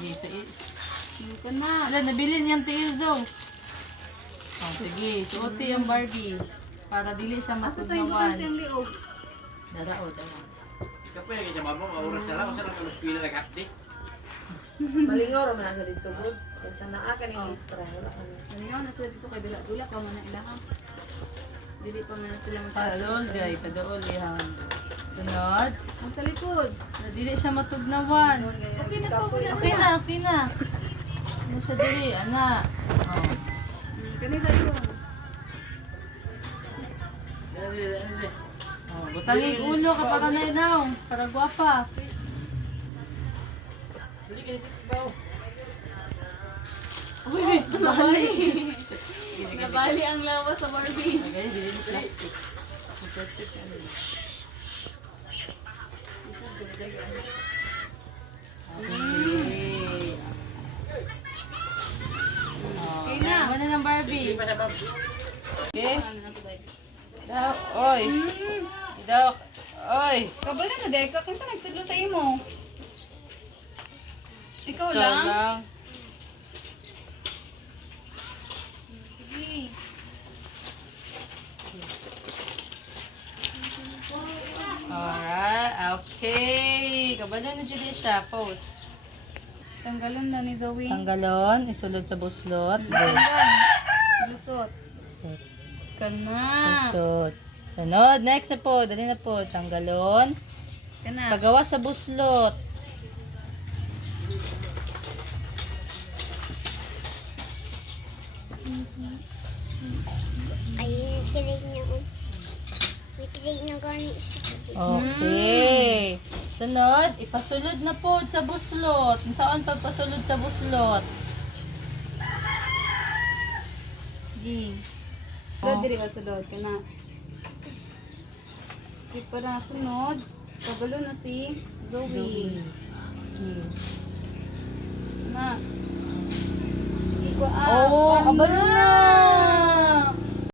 Sige, sige. Sige ka na. Ala, nabili niyang tiizo. Oh, sige, suoti ang Barbie. Para dili siya Asa tayo bukas masugnawan. yung liog? Darao, darao. Kapag yung sa mabong, oras na lang, kasi lang kalos pila like update. Malingaw raman na dito good. Kasi naa ka ning extra wala ka na. Nalingaw na sila dito kay dula-dula pa man na ilaha. Dili pa man na sila Padool, guys. Padool, ihan. Sunod. Ang sa likod. Na dili siya matugnawan. Okay na po, wala Okay na, okay na. Ano siya dili, ana. Oh. Ganito ito. Oh, butangin ulo ka para na inaw. Para guwapa. Hindi ka nito ba? Uy, nabali. Nabali ang lawas sa Barbie. Okay, dili mo plastic. Yung plastic ka nila. Okay. Oh, Okay na. Ano ng Barbie? Hindi pa sa bab. Okay. Daw, oy. Daw, oy. Kabala na, Deka. Kung saan nagtudlo sa imo? Ikaw Ikaw lang? lang. Sige. Alright, okay. Kabalo na dyan siya. Pose. Tanggalon na ni Zoe. Tanggalon, isulod sa buslot. Then, Lusot. Busot. Kana. Busot. Sunod, next na po. Dali na po. Tanggalon. Kana. Pagawa sa buslot. Ayun, kilig niya ko. May kilig na gani siya. Okay. Sunod, ipasulod na po sa buslot. Saan pagpasulod sa buslot? Sige. Sulod diri ka sulod. Kana. Di pa na sunod. Kabalo na si Zoe. Okay. Na. Sige ko Oh, kabalo na.